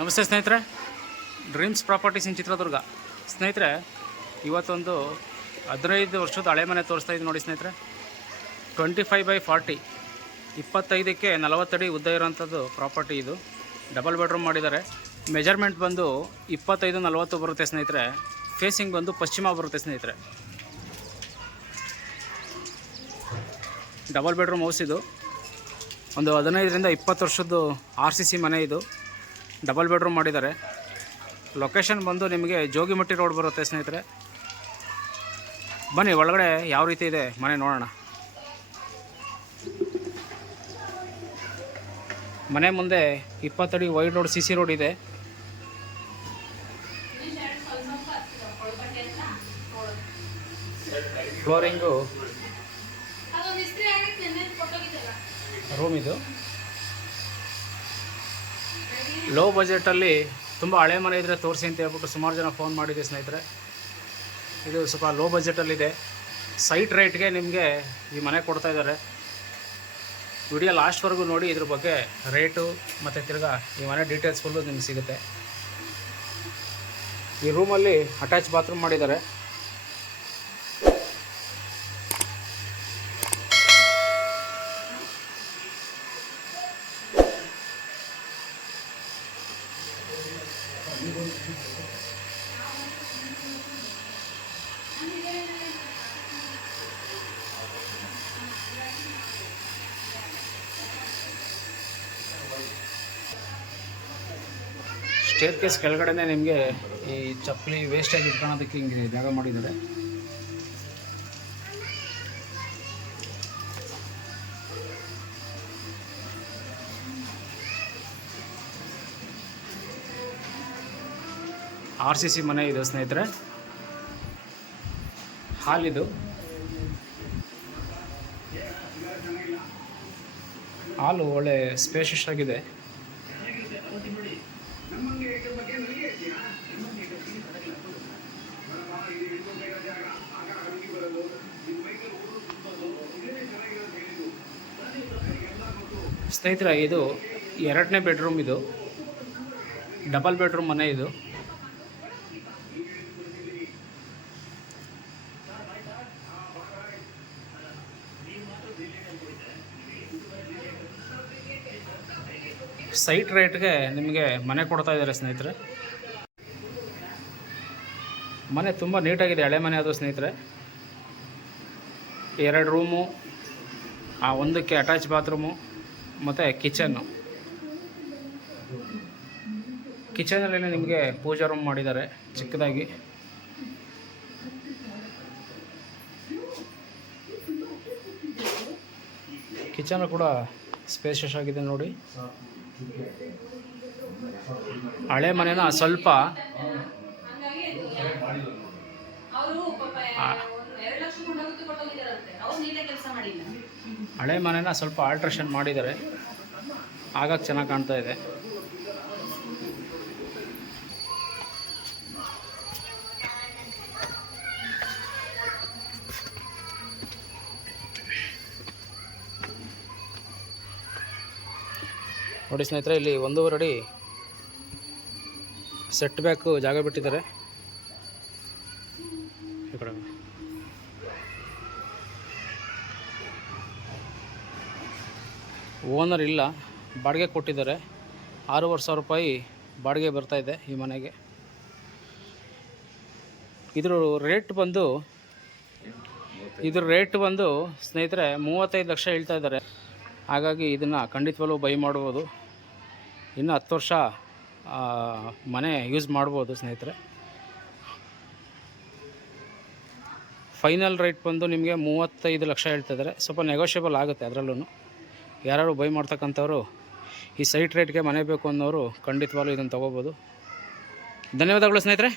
ನಮಸ್ತೆ ಸ್ನೇಹಿತರೆ, dreams properties ಇನ್ ಚಿತ್ರದುರ್ಗ. ಸ್ನೇಹಿತರೆ, ಇವತ್ತೊಂದು 15 ವರ್ಷದ ಹಳೆ ಮನೆ ತೋರಿಸ್ತಾ ಇದ್ದು ನೋಡಿ ಸ್ನೇಹಿತರೆ. 25/40, 25ಕ್ಕೆ 40 ಅಡಿ ಉದ್ದ ಇರೋಂಥದ್ದು ಪ್ರಾಪರ್ಟಿ. ಇದು ಡಬಲ್ ಬೆಡ್ರೂಮ್ ಮಾಡಿದ್ದಾರೆ. ಮೆಜರ್ಮೆಂಟ್ ಬಂದು 25-40 ಬರುತ್ತೆ ಸ್ನೇಹಿತರೆ. ಫೇಸಿಂಗ್ ಬಂದು ಪಶ್ಚಿಮ ಬರುತ್ತೆ ಸ್ನೇಹಿತರೆ. ಡಬಲ್ ಬೆಡ್ರೂಮ್ ಹೌಸ್ ಇದು. ಒಂದು 15ರಿಂದ 20 ವರ್ಷದ್ದು RCC ಮನೆ ಇದು. ಡಬಲ್ ಬೆಡ್ರೂಮ್ ಮಾಡಿದ್ದಾರೆ. ಲೊಕೇಶನ್ ಬಂದು ನಿಮಗೆ ಜೋಗಿಮಟ್ಟಿ ರೋಡ್ ಬರುತ್ತೆ ಸ್ನೇಹಿತರೆ. ಬನ್ನಿ ಒಳಗಡೆ ಯಾವ ರೀತಿ ಇದೆ ಮನೆ ನೋಡೋಣ. ಮನೆ ಮುಂದೆ 20 ಅಡಿ ವೈಡ್ ರೋಡ್ CC ರೋಡ್ ಇದೆ. ಫ್ಲೋರಿಂಗು ರೂಮ್ ಇದು. ಲೋ ಬಜೆಟಲ್ಲಿ ತುಂಬ ಹಳೆ ಮನೆ ಇದ್ದರೆ ತೋರಿಸಿ ಅಂತ ಹೇಳ್ಬಿಟ್ಟು ಸುಮಾರು ಜನ ಫೋನ್ ಮಾಡಿದೆ ಸ್ನೇಹಿತರೆ. ಇದು ಸ್ವಲ್ಪ ಲೋ ಬಜೆಟಲ್ಲಿದೆ. ಸೈಟ್ ರೇಟ್ಗೆ ನಿಮಗೆ ಈ ಮನೆ ಕೊಡ್ತಾ ಇದ್ದಾರೆ. ವಿಡಿಯೋ ಲಾಸ್ಟ್ವರೆಗೂ ನೋಡಿ, ಇದ್ರ ಬಗ್ಗೆ ರೇಟು ಮತ್ತು ತಿರ್ಗಾ ಈ ಮನೆ ಡೀಟೇಲ್ಸ್ ಫುಲ್ಲು ನಿಮ್ಗೆ ಸಿಗುತ್ತೆ. ಈ ರೂಮಲ್ಲಿ ಅಟ್ಯಾಚ್ ಬಾತ್ರೂಮ್ ಮಾಡಿದ್ದಾರೆ. ಸ್ಟೇರ್ ಕೇಸ್ ಕೆಳಗಡೆ ನಿಮಗೆ ಈ ಚಪ್ಪಲಿ ವೇಸ್ಟೇಜ್ ಇಟ್ಕೊಳ್ಳೋದಕ್ಕೆ ಹಿಂಗೆ ಜಾಗ ಮಾಡಿದ್ದಾರೆ. RCC ಮನೆ ಇದು ಸ್ನೇಹಿತರೆ. ಹಾಲ್ ಇದು. ಹಾಲು ಒಳ್ಳೆ ಸ್ಪೇಷಿಯಸ್ ಆಗಿದೆ. ಸ್ನೇಹಿತರೆ, ಇದು 2ನೇ ಬೆಡ್ರೂಮ್. ಇದು ಡಬಲ್ ಬೆಡ್ರೂಮ್ ಮನೆ ಇದು. ಸೈಟ್ ರೇಟ್ಗೆ ನಿಮಗೆ ಮನೆ ಕೊಡ್ತಾ ಇದ್ದಾರೆ ಸ್ನೇಹಿತರೆ. ಮನೆ ತುಂಬ ನೀಟಾಗಿದೆ, ಹಳೆ ಮನೆ ಅದು ಸ್ನೇಹಿತರೆ. 2 ರೂಮು, ಒಂದಕ್ಕೆ ಅಟ್ಯಾಚ್ ಬಾತ್ರೂಮು ಮತ್ತು ಕಿಚನ್ನು. ಕಿಚನಲ್ಲಿ ನಿಮಗೆ ಪೂಜಾ ರೂಮ್ ಮಾಡಿದ್ದಾರೆ ಚಿಕ್ಕದಾಗಿ. ಕಿಚನ್ ಕೂಡ ಸ್ಪೇಷಿಯಸ್ ಆಗಿದೆ ನೋಡಿ. ಹಳೆ ಮನೆನ ಸ್ವಲ್ಪ ಹಳೆ ಮನೆನ ಸ್ವಲ್ಪ ಆಲ್ಟ್ರೇಷನ್ ಮಾಡಿದ್ದಾರೆ, ಆಗಾಗ ಚೆನ್ನಾಗಿ ಕಾಣ್ತಾ ಇದೆ. ನೋಡಿ ಸ್ನೇಹಿತರೆ, ಇಲ್ಲಿ 1.5 ಅಡಿ ಸೆಟ್ ಬ್ಯಾಕ್ ಜಾಗ ಬಿಟ್ಟಿದ್ದಾರೆ. ಈ ಕಡೆ ಓನರ್ ಇಲ್ಲ, ಬಾಡಿಗೆ ಕೊಟ್ಟಿದ್ದಾರೆ. 6,500 ರೂಪಾಯಿ ಬಾಡಿಗೆ ಬರ್ತಾಯಿದೆ ಈ ಮನೆಗೆ. ಇದ್ರ ರೇಟ್ ಬಂದು ಸ್ನೇಹಿತರೆ 35 ಲಕ್ಷ ಹೇಳ್ತಾ ಇದ್ದಾರೆ. ಹಾಗಾಗಿ ಇದನ್ನು ಖಂಡಿತವಾಗ್ಲೂ ಬೈ ಮಾಡ್ಬೋದು. ಇನ್ನು 10 ವರ್ಷ ಮನೆ ಯೂಸ್ ಮಾಡ್ಬೋದು ಸ್ನೇಹಿತರೆ. ಫೈನಲ್ ರೇಟ್ ಬಂದು ನಿಮಗೆ 35 ಲಕ್ಷ ಹೇಳ್ತಾಯಿದ್ದಾರೆ. ಸ್ವಲ್ಪ ನೆಗೋಷಿಯಬಲ್ ಆಗುತ್ತೆ ಅದರಲ್ಲೂ. ಯಾರು ಬೈ ಮಾಡ್ತಕ್ಕಂಥವ್ರು ಈ ಸೈಟ್ ರೇಟ್ಗೆ ಮನೆ ಬೇಕು ಅನ್ನೋರು ಖಂಡಿತವಾಗ್ಲೂ ಇದನ್ನು ತೊಗೋಬೋದು. ಧನ್ಯವಾದಗಳು ಸ್ನೇಹಿತರೆ.